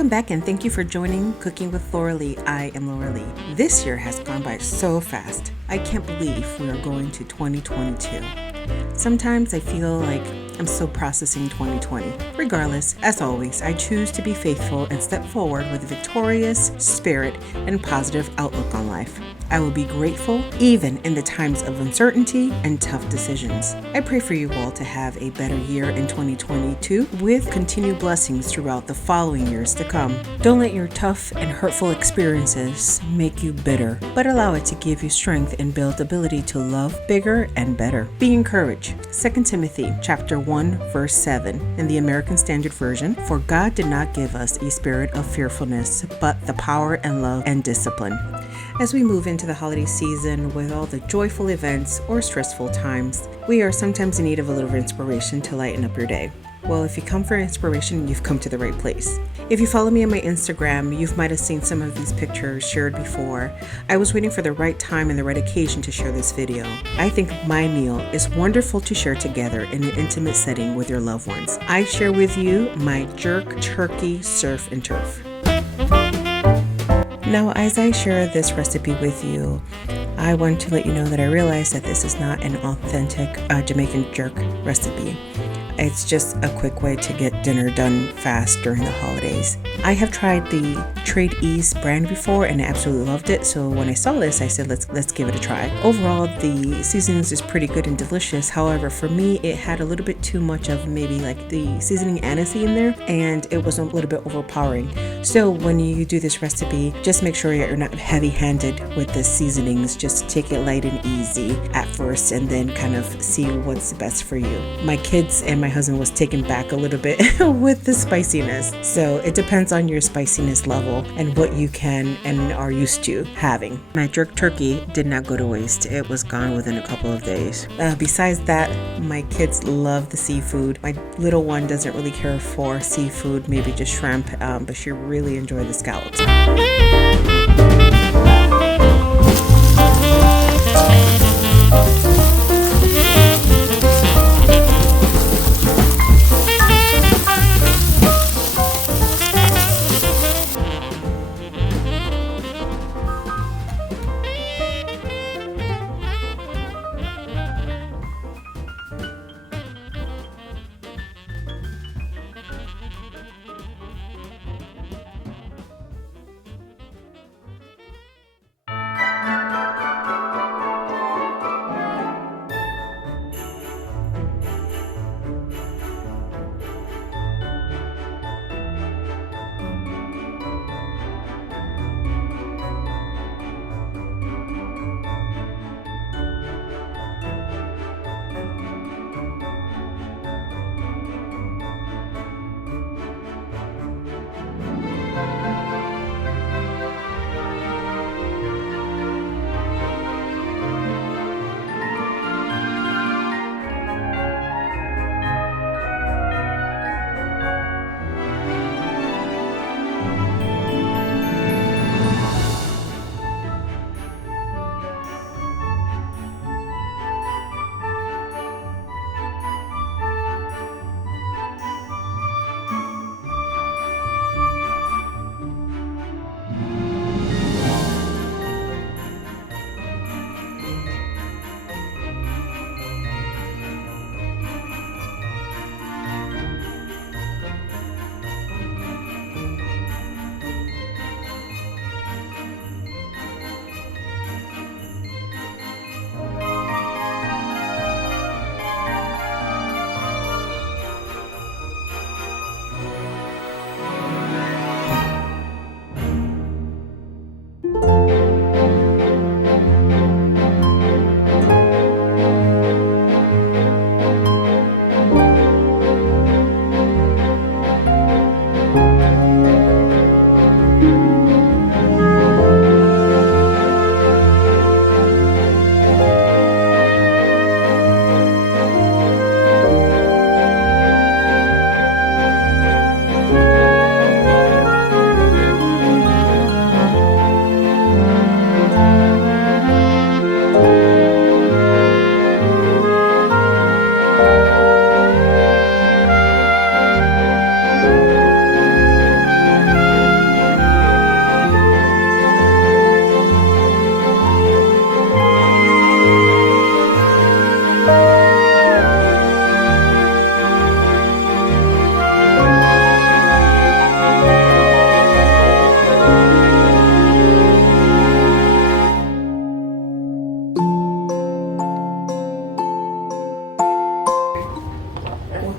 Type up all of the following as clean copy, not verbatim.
Welcome back and thank you for joining Cooking with Lauralee. I am Lauralee. This year has gone by so fast. I can't believe we are going to 2022. Sometimes I feel like I'm still processing 2020. Regardless, as always, I choose to be faithful and step forward with a victorious spirit and positive outlook on life. I will be grateful even in the times of uncertainty and tough decisions. I pray for you all to have a better year in 2022 with continued blessings throughout the following years to come. Don't let your tough and hurtful experiences make you bitter, but allow it to give you strength and build ability to love bigger and better. Be encouraged. 2 Timothy chapter 1 verse 7 in the American Standard Version, "For God did not give us a spirit of fearfulness, but the power and love and discipline." As we move into the holiday season with all the joyful events or stressful times, we are sometimes in need of a little inspiration to lighten up your day. Well, if you come for inspiration, you've come to the right place. If you follow me on my Instagram, you might have seen some of these pictures shared before. I was waiting for the right time and the right occasion to share this video. I think my meal is wonderful to share together in an intimate setting with your loved ones. I share with you my JerkTurkeySurfandTurf. Now, as I share this recipe with you, I want to let you know that I realize that this is not an authentic Jamaican jerk recipe. It's just a quick way to get dinner done fast during the holidays. I have tried the Trade East brand before and I absolutely loved it. So when I saw this, I said, let's give it a try. Overall, the seasonings is pretty good and delicious. However, for me, it had a little bit too much of maybe like the seasoning aniseed in there, and it was a little bit overpowering. So when you do this recipe, just make sure you're not heavy-handed with the seasonings. Just take it light and easy at first and then kind of see what's best for you. My kids and my husband was taken back a little bit with the spiciness. So it depends on your spiciness level and what you can and are used to having. My jerk turkey did not go to waste. It was gone within a couple of days. Besides that, my kids love the seafood. My little one doesn't really care for seafood, maybe just shrimp, but she really enjoyed the scallops.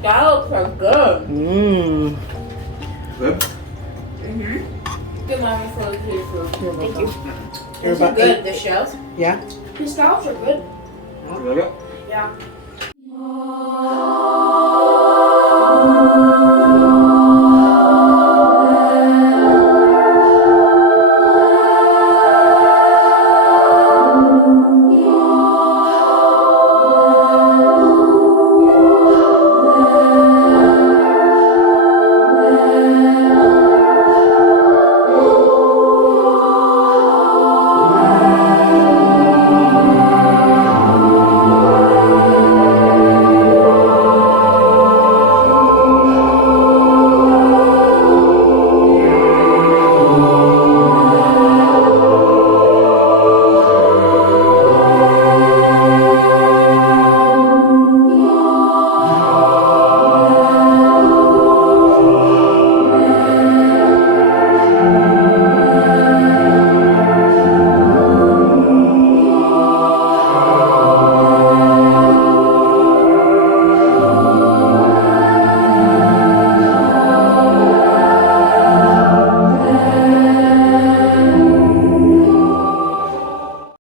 scallops are good. Mmm. Good? Mm-hmm. Good mommy for the seafood. Thank you. You're These are about good, the shells. Yeah? The scallops are good. You like it? Yeah.